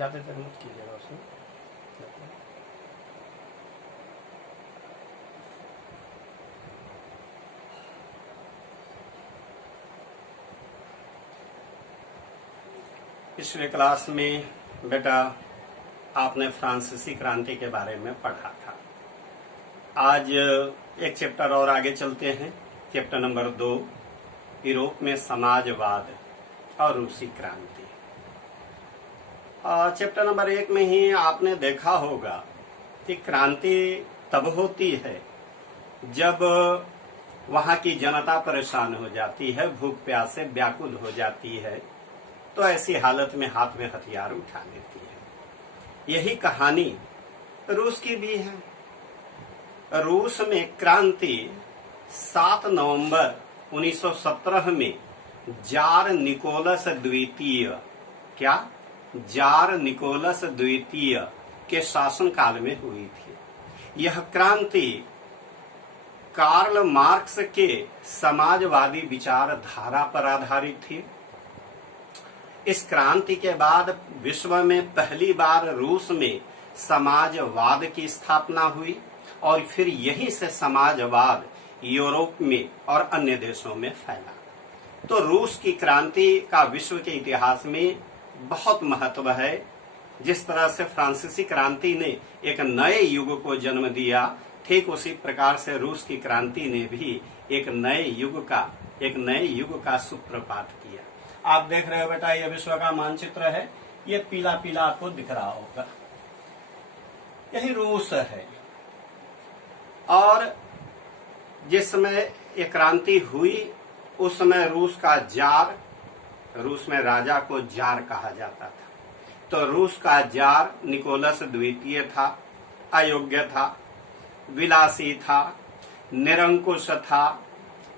ज़्यादा देर मत कीजिएगा उसमें। पिछले क्लास में बेटा आपने फ्रांसीसी क्रांति के बारे में पढ़ा था। आज एक चैप्टर और आगे चलते हैं, चैप्टर नंबर 2, यूरोप में समाजवाद और रूसी क्रांति। चैप्टर नंबर 1 में ही आपने देखा होगा कि क्रांति तब होती है जब वहां की जनता परेशान हो जाती है, भूख प्यास से व्याकुल हो जाती है, तो ऐसी हालत में हाथ में हथियार उठा लेती है। यही कहानी रूस की भी है। रूस में क्रांति 7 नवंबर 1917 में जार निकोलस द्वितीय के शासनकाल में हुई थी। यह क्रांति कार्ल मार्क्स के समाजवादी विचारधारा पर आधारित थी। इस क्रांति के बाद विश्व में पहली बार रूस में समाजवाद की स्थापना हुई और फिर यहीं से समाजवाद यूरोप में और अन्य देशों में फैला। तो रूस की क्रांति का विश्व के इतिहास में बहुत महत्व है। जिस तरह से फ्रांसीसी क्रांति ने एक नए युग को जन्म दिया, ठीक उसी प्रकार से रूस की क्रांति ने भी एक नए युग का सूत्रपात किया। आप देख रहे हो बेटा, यह विश्व का मानचित्र है। ये पीला पीला आपको दिख रहा होगा, यही रूस है। और जिस समय ये क्रांति हुई उस समय रूस का जार, रूस में राजा को जार कहा जाता था, तो रूस का जार निकोलस द्वितीय था। अयोग्य था, विलासी था, निरंकुश था,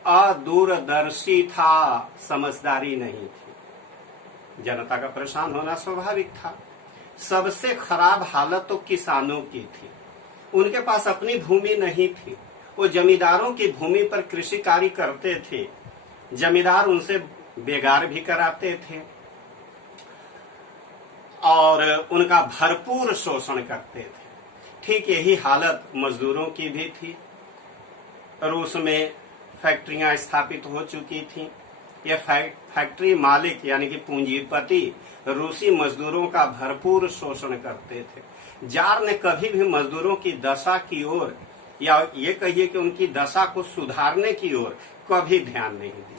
अदूरदर्शी था, समझदारी नहीं थी। जनता का परेशान होना स्वाभाविक था। सबसे खराब हालत तो किसानों की थी। उनके पास अपनी भूमि नहीं थी, वो जमींदारों की भूमि पर कृषि कार्य करते थे। जमींदार उनसे बेगार भी कराते थे और उनका भरपूर शोषण करते थे। ठीक यही हालत मजदूरों की भी थी। रूस में फैक्ट्रियां स्थापित हो चुकी थी। ये फैक्ट्री मालिक यानी कि पूंजीपति रूसी मजदूरों का भरपूर शोषण करते थे। जार ने कभी भी मजदूरों की दशा की ओर, या ये कहिए कि उनकी दशा को सुधारने की ओर कभी ध्यान नहीं दिया,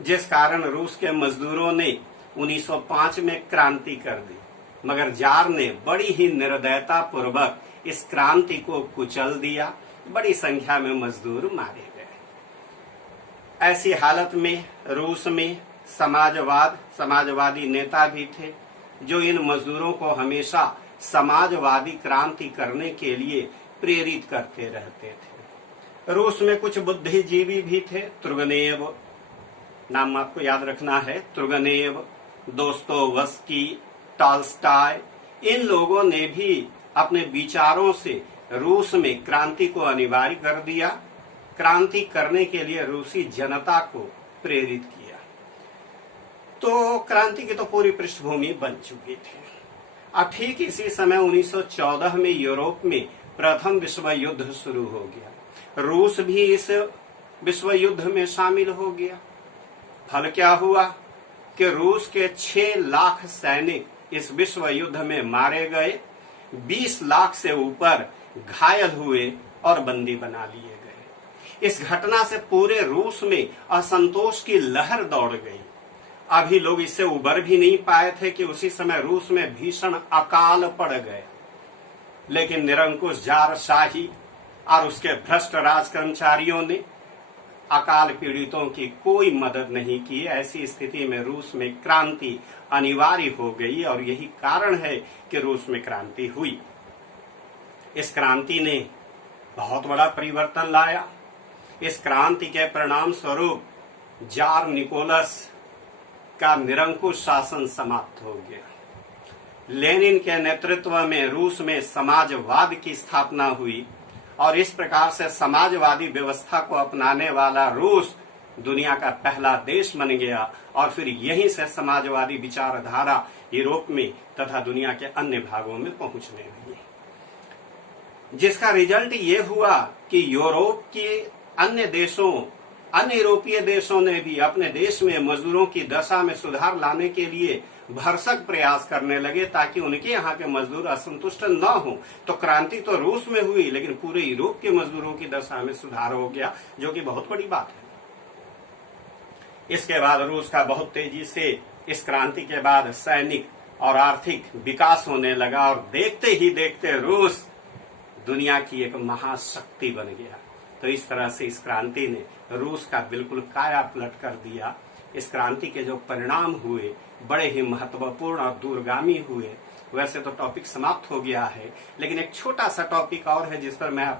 जिस कारण रूस के मजदूरों ने 1905 में क्रांति कर दी। मगर जार ने बड़ी ही निर्दयता पूर्वक इस क्रांति को कुचल दिया। बड़ी संख्या में मजदूर मारे गए। ऐसी हालत में रूस में समाजवादी नेता भी थे जो इन मजदूरों को हमेशा समाजवादी क्रांति करने के लिए प्रेरित करते रहते थे। रूस में कुछ बुद्धिजीवी भी थे। तुर्गनेव नाम आपको याद रखना है, तुर्गनेव, दोस्तोवस्की, टॉल्स्टॉय, इन लोगों ने भी अपने विचारों से रूस में क्रांति को अनिवार्य कर दिया। क्रांति करने के लिए रूसी जनता को प्रेरित किया। तो क्रांति की तो पूरी पृष्ठभूमि बन चुकी थी। अब ठीक इसी समय 1914 में यूरोप में प्रथम विश्व युद्ध शुरू हो गया। रूस भी इस विश्व युद्ध में शामिल हो गया। फल क्या हुआ कि रूस के 6 लाख सैनिक इस विश्व युद्ध में मारे गए, 20 लाख से ऊपर घायल हुए और बंदी बना लिए गए। इस घटना से पूरे रूस में असंतोष की लहर दौड़ गई। अभी लोग इससे उबर भी नहीं पाए थे कि उसी समय रूस में भीषण अकाल पड़ गया। लेकिन निरंकुश जार शाही और उसके भ्रष्ट राज कर्मचारियों ने अकाल पीड़ितों की कोई मदद नहीं की। ऐसी स्थिति में रूस में क्रांति अनिवार्य हो गई और यही कारण है कि रूस में क्रांति हुई। इस क्रांति ने बहुत बड़ा परिवर्तन लाया। इस क्रांति के परिणाम स्वरूप जार निकोलस का निरंकुश शासन समाप्त हो गया। लेनिन के नेतृत्व में रूस में समाजवाद की स्थापना हुई और इस प्रकार से समाजवादी व्यवस्था को अपनाने वाला रूस दुनिया का पहला देश बन गया और फिर यहीं से समाजवादी विचारधारा यूरोप में तथा दुनिया के अन्य भागों में पहुंचने लगी, जिसका रिजल्ट ये हुआ कि यूरोप के अन्य यूरोपीय देशों ने भी अपने देश में मजदूरों की दशा में सुधार लाने के लिए भरसक प्रयास करने लगे ताकि उनके यहाँ के मजदूर असंतुष्ट न हो। तो क्रांति तो रूस में हुई, लेकिन पूरे यूरोप के मजदूरों की दशा में सुधार हो गया, जो कि बहुत बड़ी बात है। इसके बाद रूस का बहुत तेजी से इस क्रांति के बाद सैनिक और आर्थिक विकास होने लगा और देखते ही देखते रूस दुनिया की एक महाशक्ति बन गया। तो इस तरह से इस क्रांति ने रूस का बिल्कुल काया पलट कर दिया। इस क्रांति के जो परिणाम हुए बड़े ही महत्वपूर्ण और दूरगामी हुए। वैसे तो टॉपिक समाप्त हो गया है, लेकिन एक छोटा सा टॉपिक और है जिस पर मैं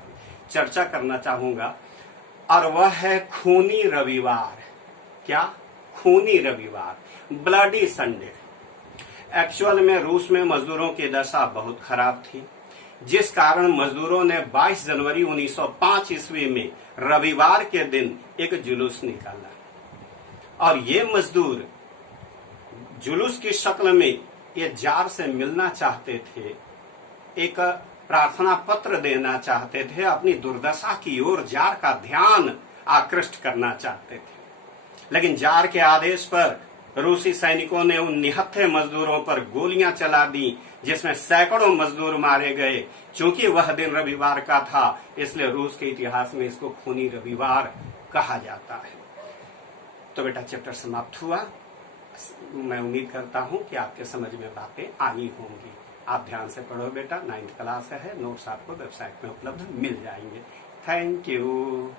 चर्चा करना चाहूंगा, और वह है खूनी रविवार। क्या? खूनी रविवार, ब्लडी संडे। एक्चुअल में रूस में मजदूरों की दशा बहुत खराब थी, जिस कारण मजदूरों ने 22 जनवरी 1905 ईस्वी में रविवार के दिन एक जुलूस निकाला, और ये मजदूर जुलूस की शक्ल में ये जार से मिलना चाहते थे, एक प्रार्थना पत्र देना चाहते थे, अपनी दुर्दशा की ओर जार का ध्यान आकृष्ट करना चाहते थे। लेकिन जार के आदेश पर रूसी सैनिकों ने उन निहत्थे मजदूरों पर गोलियां चला दी, जिसमें सैकड़ों मजदूर मारे गए। चूंकि वह दिन रविवार का था, इसलिए रूस के इतिहास में इसको खूनी रविवार कहा जाता है। तो बेटा चैप्टर समाप्त हुआ। मैं उम्मीद करता हूं कि आपके समझ में बातें आई होंगी। आप ध्यान से पढ़ो बेटा, 9th क्लास है, नोट्स आपको वेबसाइट में उपलब्ध मिल जाएंगे। Thank you.